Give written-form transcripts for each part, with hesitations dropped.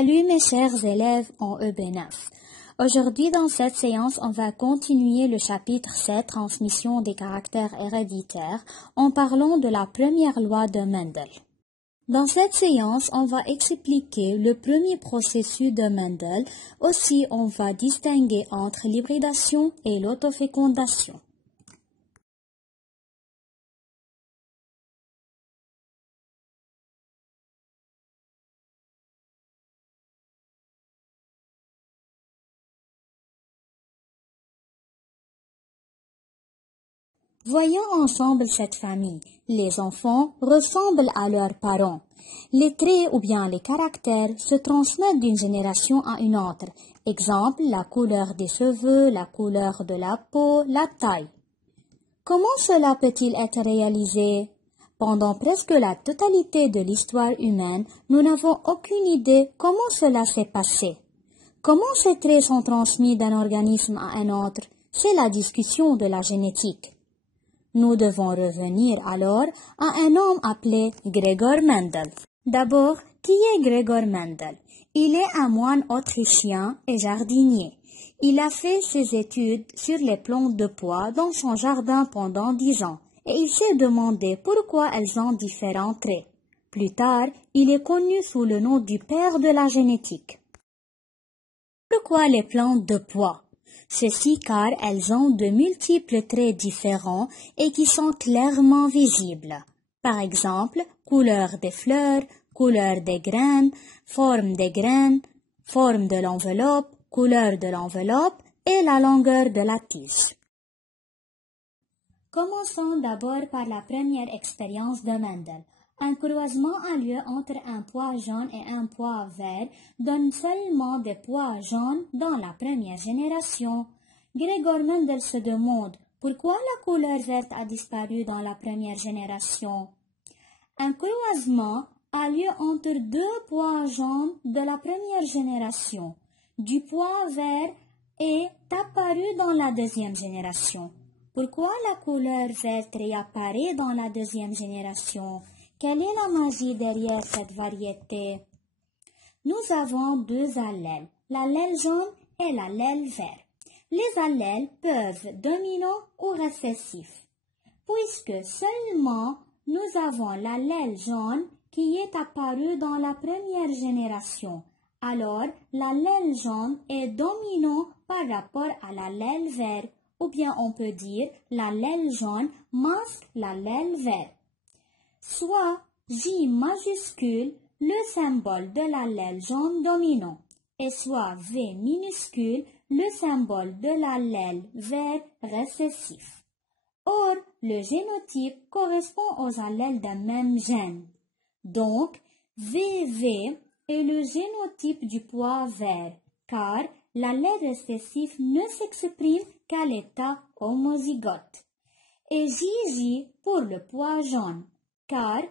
Salut mes chers élèves en EB9. Aujourd'hui dans cette séance, on va continuer le chapitre 7, transmission des caractères héréditaires, en parlant de la première loi de Mendel. Dans cette séance, on va expliquer le premier processus de Mendel. Aussi, on va distinguer entre l'hybridation et l'autofécondation. Voyons ensemble cette famille. Les enfants ressemblent à leurs parents. Les traits ou bien les caractères se transmettent d'une génération à une autre. Exemple, la couleur des cheveux, la couleur de la peau, la taille. Comment cela peut-il être réalisé? Pendant presque la totalité de l'histoire humaine, nous n'avons aucune idée comment cela s'est passé. Comment ces traits sont transmis d'un organisme à un autre? C'est la discussion de la génétique. Nous devons revenir alors à un homme appelé Gregor Mendel. D'abord, qui est Gregor Mendel? Il est un moine autrichien et jardinier. Il a fait ses études sur les plantes de pois dans son jardin pendant 10 ans et il s'est demandé pourquoi elles ont différents traits. Plus tard, il est connu sous le nom du père de la génétique. Pourquoi les plantes de pois? Ceci car elles ont de multiples traits différents et qui sont clairement visibles. Par exemple, couleur des fleurs, couleur des graines, forme de l'enveloppe, couleur de l'enveloppe et la longueur de la tige. Commençons d'abord par la première expérience de Mendel. Un croisement a lieu entre un pois jaune et un pois vert donne seulement des pois jaunes dans la première génération. Gregor Mendel se demande pourquoi la couleur verte a disparu dans la première génération. Un croisement a lieu entre deux pois jaunes de la première génération. Du pois vert est apparu dans la deuxième génération. Pourquoi la couleur verte réapparaît dans la deuxième génération? Quelle est la magie derrière cette variété? Nous avons deux allèles, l'allèle jaune et l'allèle vert. Les allèles peuvent dominants ou récessifs. Puisque seulement nous avons l'allèle jaune qui est apparu dans la première génération, alors l'allèle jaune est dominant par rapport à l'allèle vert, ou bien on peut dire l'allèle jaune masque l'allèle vert. Soit J majuscule, le symbole de l'allèle jaune dominant, et soit V minuscule, le symbole de l'allèle vert récessif. Or, le génotype correspond aux allèles d'un même gène. Donc, VV est le génotype du pois vert, car l'allèle récessif ne s'exprime qu'à l'état homozygote. Et JJ pour le pois jaune, car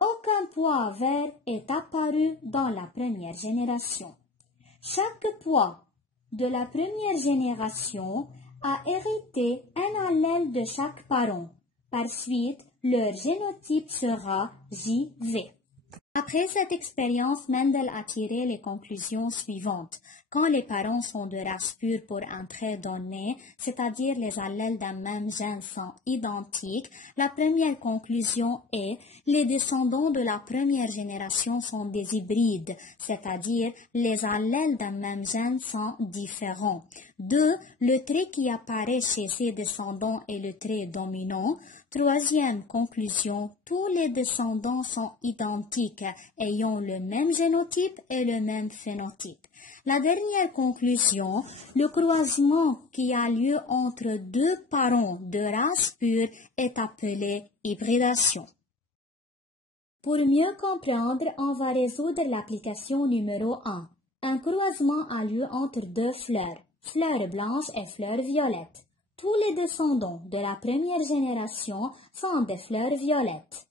aucun pois vert est apparu dans la première génération. Chaque pois de la première génération a hérité un allèle de chaque parent. Par suite, leur génotype sera JV. Après cette expérience, Mendel a tiré les conclusions suivantes. Quand les parents sont de race pure pour un trait donné, c'est-à-dire les allèles d'un même gène sont identiques, la première conclusion est les descendants de la première génération sont des hybrides, c'est-à-dire les allèles d'un même gène sont différents. 2. Le trait qui apparaît chez ces descendants est le trait dominant. Troisième conclusion, tous les descendants sont identiques, ayant le même génotype et le même phénotype. La dernière conclusion, le croisement qui a lieu entre deux parents de race pure est appelé hybridation. Pour mieux comprendre, on va résoudre l'application numéro 1. Un croisement a lieu entre deux fleurs, fleurs blanches et fleurs violettes. Tous les descendants de la première génération sont des fleurs violettes.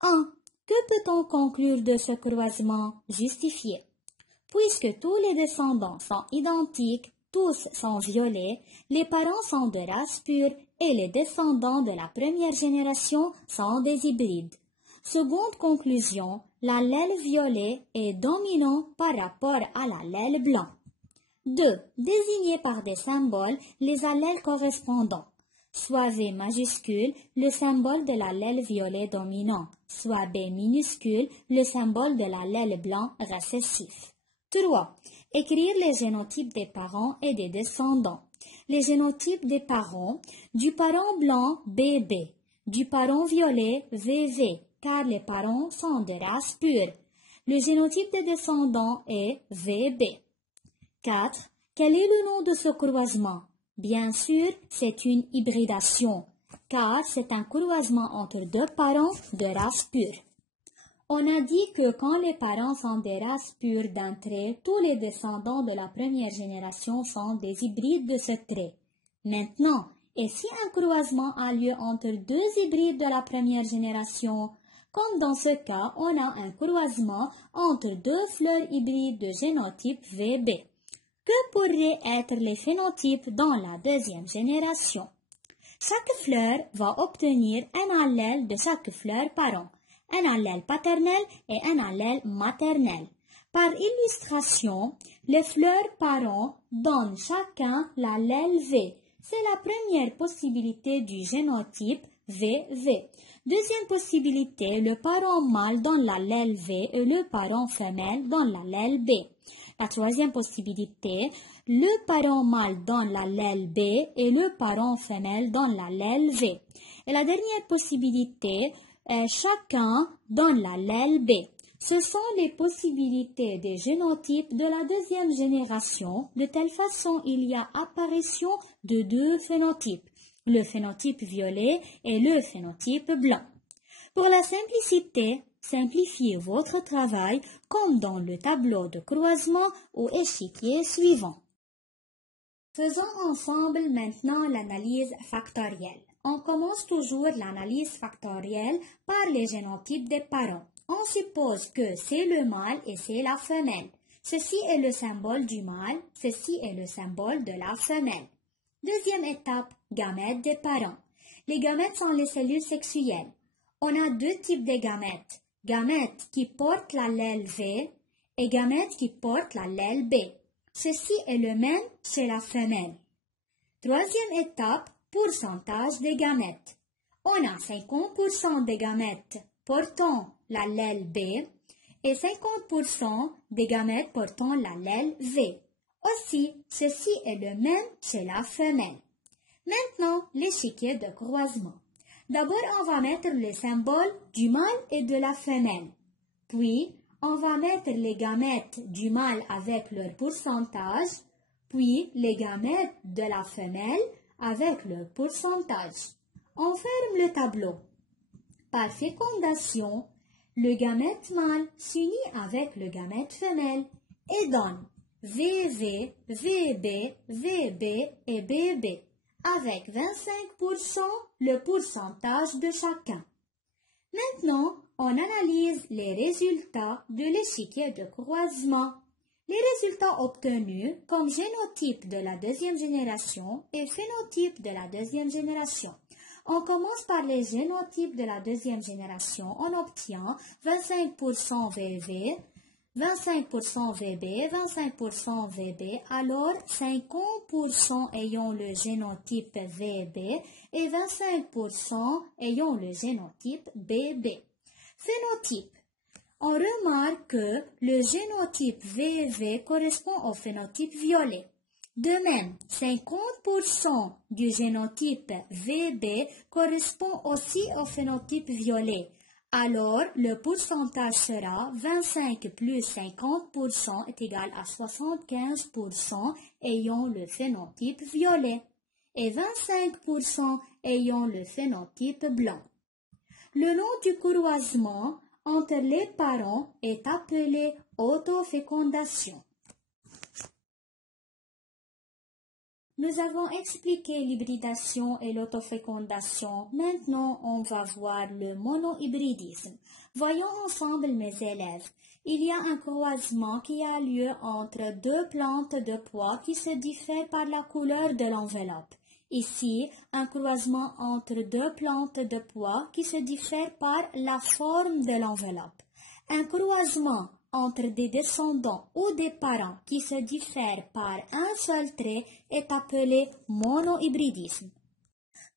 1. Que peut-on conclure de ce croisement? Justifié. Puisque tous les descendants sont identiques, tous sont violets, les parents sont de race pure et les descendants de la première génération sont des hybrides. Seconde conclusion, l'allèle violet est dominant par rapport à l'allèle blanc. 2. Désigner par des symboles les allèles correspondants. Soit V majuscule, le symbole de l'allèle violet dominant, soit B minuscule, le symbole de l'allèle blanc récessif. 3. Écrire les génotypes des parents et des descendants. Les génotypes des parents, du parent blanc BB, du parent violet VV, car les parents sont de race pure. Le génotype des descendants est VB. 4. Quel est le nom de ce croisement? Bien sûr, c'est une hybridation, car c'est un croisement entre deux parents de race pure. On a dit que quand les parents sont des races pures d'un trait, tous les descendants de la première génération sont des hybrides de ce trait. Maintenant, et si un croisement a lieu entre deux hybrides de la première génération? Comme dans ce cas, on a un croisement entre deux fleurs hybrides de génotype VB. Que pourraient être les phénotypes dans la deuxième génération? Chaque fleur va obtenir un allèle de chaque fleur parent, un allèle paternel et un allèle maternel. Par illustration, les fleurs parents donnent chacun l'allèle V. C'est la première possibilité du génotype VV. Deuxième possibilité, le parent mâle donne l'allèle V et le parent femelle donne l'allèle B. La troisième possibilité, le parent mâle donne l'allèle B et le parent femelle donne l'allèle V. Et la dernière possibilité, chacun donne l'allèle B. Ce sont les possibilités des génotypes de la deuxième génération. De telle façon, il y a apparition de deux phénotypes, le phénotype violet et le phénotype blanc. Pour la simplicité, simplifiez votre travail comme dans le tableau de croisement ou échiquier suivant. Faisons ensemble maintenant l'analyse factorielle. On commence toujours l'analyse factorielle par les génotypes des parents. On suppose que c'est le mâle et c'est la femelle. Ceci est le symbole du mâle, ceci est le symbole de la femelle. Deuxième étape, gamètes des parents. Les gamètes sont les cellules sexuelles. On a deux types de gamètes. Gamètes qui portent l'allèle V et gamètes qui portent l'allèle B. Ceci est le même chez la femelle. Troisième étape, pourcentage des gamètes. On a 50% des gamètes portant l'allèle B et 50% des gamètes portant l'allèle V. Aussi, ceci est le même chez la femelle. Maintenant, l'échiquier de croisement. D'abord, on va mettre les symboles du mâle et de la femelle. Puis, on va mettre les gamètes du mâle avec leur pourcentage, puis les gamètes de la femelle avec leur pourcentage. On ferme le tableau. Par fécondation, le gamète mâle s'unit avec le gamète femelle et donne VV, VB, VB et BB avec 25% le pourcentage de chacun. Maintenant, on analyse les résultats de l'échiquier de croisement. Les résultats obtenus comme génotype de la deuxième génération et phénotype de la deuxième génération. On commence par les génotypes de la deuxième génération. On obtient 25% VV, 25% VB, 25% VB, alors 50% ayant le génotype VB et 25% ayant le génotype BB. Phénotype. On remarque que le génotype VV correspond au phénotype violet. De même, 50% du génotype VB correspond aussi au phénotype violet. Alors, le pourcentage sera 25 plus 50% est égal à 75% ayant le phénotype violet et 25% ayant le phénotype blanc. Le nom du croisement entre les parents est appelé autofécondation. Nous avons expliqué l'hybridation et l'autofécondation. Maintenant, on va voir le monohybridisme. Voyons ensemble mes élèves. Il y a un croisement qui a lieu entre deux plantes de pois qui se diffèrent par la couleur de l'enveloppe. Ici, un croisement entre deux plantes de pois qui se diffèrent par la forme de l'enveloppe. Un croisement entre des descendants ou des parents qui se diffèrent par un seul trait est appelé monohybridisme.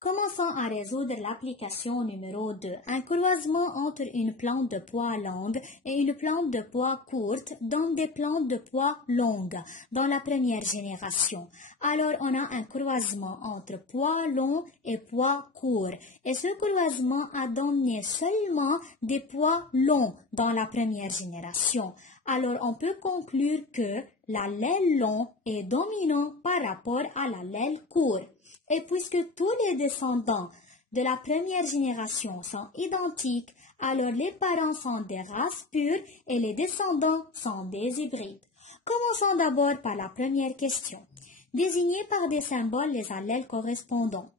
Commençons à résoudre l'application numéro 2. Un croisement entre une plante de pois longue et une plante de pois courte donne des plantes de pois longues dans la première génération. Alors, on a un croisement entre pois longs et pois courts. Et ce croisement a donné seulement des pois longs dans la première génération. Alors, on peut conclure que l'allèle long est dominant par rapport à l'allèle court. Et puisque tous les descendants de la première génération sont identiques, alors les parents sont des races pures et les descendants sont des hybrides. Commençons d'abord par la première question. Désignez par des symboles les allèles correspondants.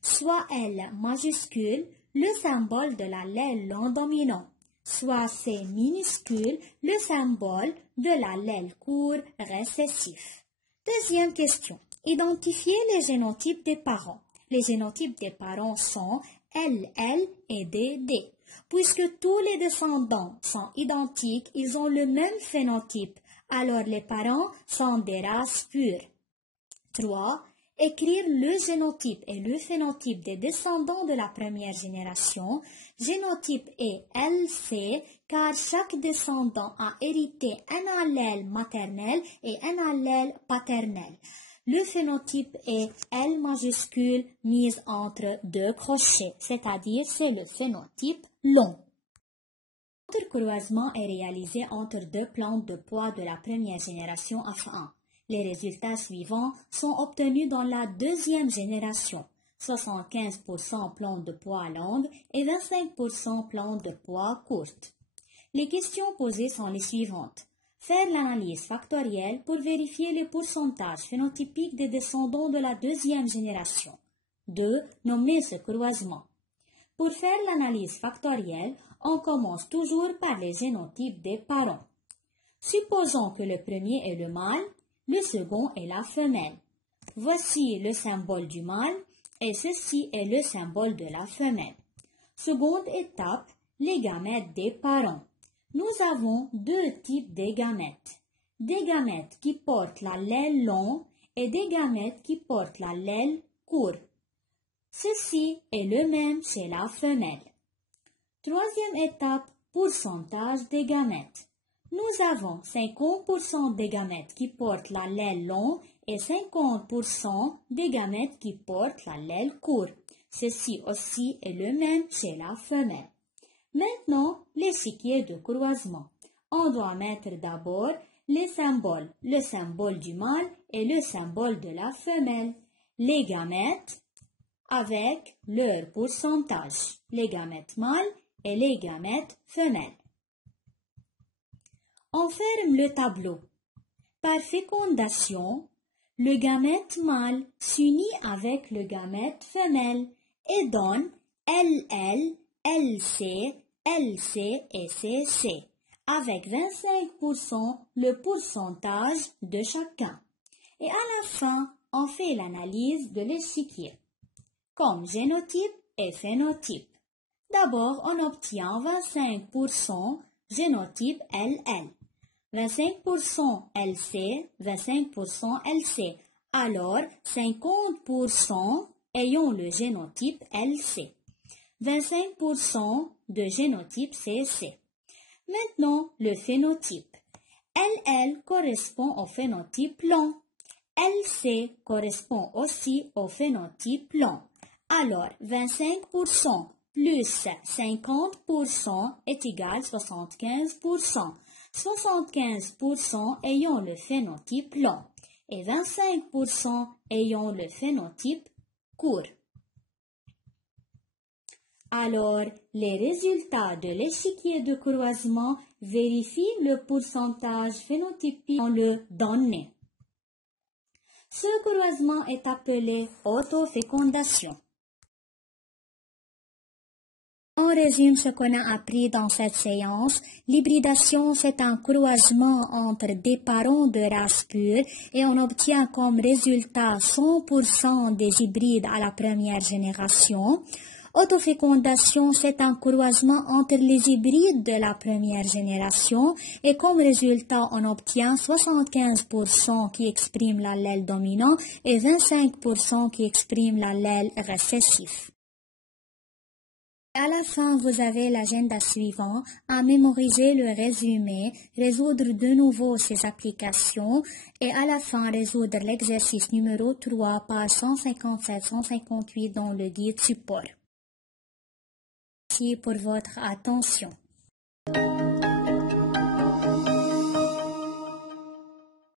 Soit L majuscule, le symbole de l'allèle long dominant. Soit C minuscule, le symbole de l'allèle court récessif. Deuxième question. Identifiez les génotypes des parents. Les génotypes des parents sont LL et DD. Puisque tous les descendants sont identiques, ils ont le même phénotype. Alors les parents sont des races pures. 3. Écrire le génotype et le phénotype des descendants de la première génération. Génotype est LC car chaque descendant a hérité un allèle maternel et un allèle paternel. Le phénotype est L majuscule mise entre deux crochets, c'est-à-dire c'est le phénotype long. Notre croisement est réalisé entre deux plantes de pois de la première génération F1. Les résultats suivants sont obtenus dans la deuxième génération. 75% plantes de pois longues et 25% plantes de pois courtes. Les questions posées sont les suivantes. Faire l'analyse factorielle pour vérifier les pourcentages phénotypiques des descendants de la deuxième génération. 2. Nommer ce croisement. Pour faire l'analyse factorielle, on commence toujours par les génotypes des parents. Supposons que le premier est le mâle, le second est la femelle. Voici le symbole du mâle et ceci est le symbole de la femelle. Seconde étape, les gamètes des parents. Nous avons deux types de gamètes. Des gamètes qui portent l'allèle long et des gamètes qui portent l'allèle court. Ceci est le même chez la femelle. Troisième étape, pourcentage des gamètes. Nous avons 50% des gamètes qui portent l'allèle long et 50% des gamètes qui portent l'allèle court. Ceci aussi est le même chez la femelle. Maintenant, l'échiquier de croisement. On doit mettre d'abord les symboles, le symbole du mâle et le symbole de la femelle. Les gamètes avec leur pourcentage, les gamètes mâles et les gamètes femelles. On ferme le tableau. Par fécondation, le gamète mâle s'unit avec le gamète femelle et donne LL, LC, LC et CC, avec 25% le pourcentage de chacun. Et à la fin, on fait l'analyse de l'échiquier, comme génotype et phénotype. D'abord, on obtient 25% génotype LL, 25% LC, 25% LC, alors 50% ayant le génotype LC. 25% de génotype CC. Maintenant, le phénotype. LL correspond au phénotype long. LC correspond aussi au phénotype long. Alors, 25% plus 50% est égal à 75%. 75% ayant le phénotype long et 25% ayant le phénotype court. Alors, les résultats de l'échiquier de croisement vérifient le pourcentage phénotypique dans le donné. Ce croisement est appelé autofécondation. En résume ce qu'on a appris dans cette séance, l'hybridation c'est un croisement entre des parents de race pure et on obtient comme résultat 100% des hybrides à la première génération. Autofécondation, c'est un croisement entre les hybrides de la première génération et comme résultat, on obtient 75% qui expriment l'allèle dominant et 25% qui expriment l'allèle récessif. À la fin, vous avez l'agenda suivant à mémoriser le résumé, résoudre de nouveau ces applications et à la fin résoudre l'exercice numéro 3, page 157-158 dans le guide support. Merci pour votre attention.